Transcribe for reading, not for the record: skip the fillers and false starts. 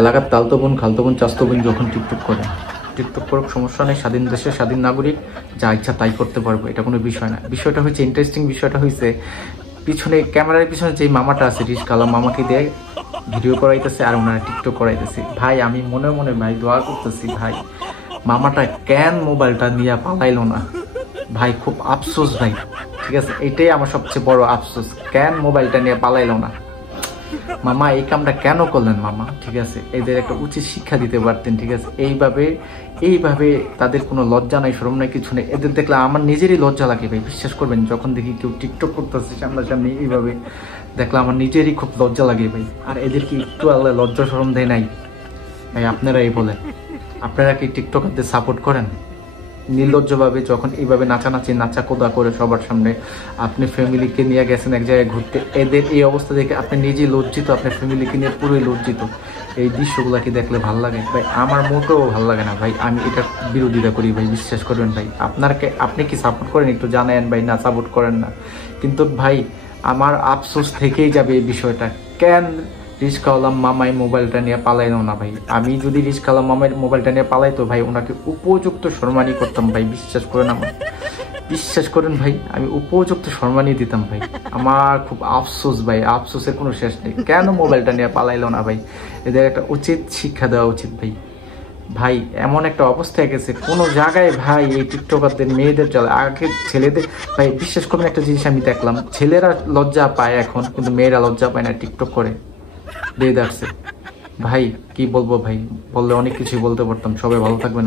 এলাকার তালতো বোন খালতো বোন চাস্তো বোন যখন টিকটক করে, টিকটক করুক, সমস্যা নেই, স্বাধীন দেশে স্বাধীন নাগরিক, যা ইচ্ছা তাই করতে পারবো, এটা কোনো বিষয় না। বিষয়টা হচ্ছে ইন্টারেস্টিং, বিষয়টা হয়েছে পিছনে ক্যামেরার পিছনে যে মামাটা আছে রিস্কাওয়ালা মামাকে দিয়ে ভিডিও করাইতেছে আর ওনারা টিকটক করাইতেছে। ভাই আমি মনে মনে ভাই দোয়া করতেছি, ভাই মামাটা কেন মোবাইলটা নিয়ে পালাইলো না, ভাই খুব আফসোস ভাই, ঠিক আছে, এটাই আমার সবচেয়ে বড় আফসোস, কেন মোবাইলটা নিয়ে পালাইলো না মামা, এই কামটা কেন করলেন মামা, ঠিক আছে, এদের একটা উচিত শিক্ষা দিতে পারতেন, ঠিক আছে। এইভাবে তাদের কোনো লজ্জা নাই, শরম নাই, কিছু নেই, এদের দেখলে আমার নিজেরই লজ্জা লাগে ভাই, বিশ্বাস করবেন, যখন দেখি কেউ টিকটক করতেছে সামনাসামনি এইভাবে দেখলে আমার নিজেরই খুব লজ্জা লাগে ভাই। আর এদের কি একটু আল্লাহ লজ্জা শরম দেয় নাই ভাই? আপনারাই বলেন, আপনারা কি টিকটকারদের সাপোর্ট করেন? নির্লজ্জভাবে যখন এইভাবে নাচানাচি নাচা কোদা করে সবার সামনে আপনি ফ্যামিলিকে নিয়ে গেছেন এক জায়গায় ঘুরতে, এদের এই অবস্থা দেখে আপনি নিজেই লজ্জিত, আপনার ফ্যামিলিকে নিয়ে পুরোই লজ্জিত। এই দৃশ্যগুলোকে দেখলে ভালো লাগে ভাই? আমার মোটেও ভালো লাগে না ভাই, আমি এটা বিরোধিতা করি ভাই, বিশ্বাস করবেন ভাই। আপনি কি সাপোর্ট করেন একটু জানেন ভাই? না, সাপোর্ট করেন না, কিন্তু ভাই আমার আফসোস থেকেই যাবে এই বিষয়টা, কেন রিস্কাওয়ালা মামাই মোবাইলটা নিয়ে পালাইলো না ভাই? আমি যদি রিস্কাওয়ালা মামাই মোবাইলটা নিয়ে পালাইতো ভাই, ওনাকে উপযুক্ত সম্মানই করতাম ভাই, বিশ্বাস করেন আমার, বিশ্বাস করেন ভাই, আমি উপযুক্ত সম্মানই দিতাম ভাই। আমার খুব আফসোস ভাই, আফসোসের কোনো শেষ নেই, কেন মোবাইলটা নিয়ে পালাইলো না ভাই? এদের একটা উচিত শিক্ষা দেওয়া উচিত ভাই। ভাই এমন একটা অবস্থায় গেছে কোনো জায়গায় ভাই, এই টিকটকারদের মেয়েদের চলে, আগে ছেলেদের ভাই, বিশ্বাস করবেন একটা জিনিস আমি দেখলাম, ছেলেরা লজ্জা পায় এখন, কিন্তু মেয়েরা লজ্জা পায় না টিকটক করে, দিয়ে দেখছে ভাই। কি বলবো ভাই, বললে অনেক কিছুই বলতে পারতাম। সবাই ভালো থাকবেন।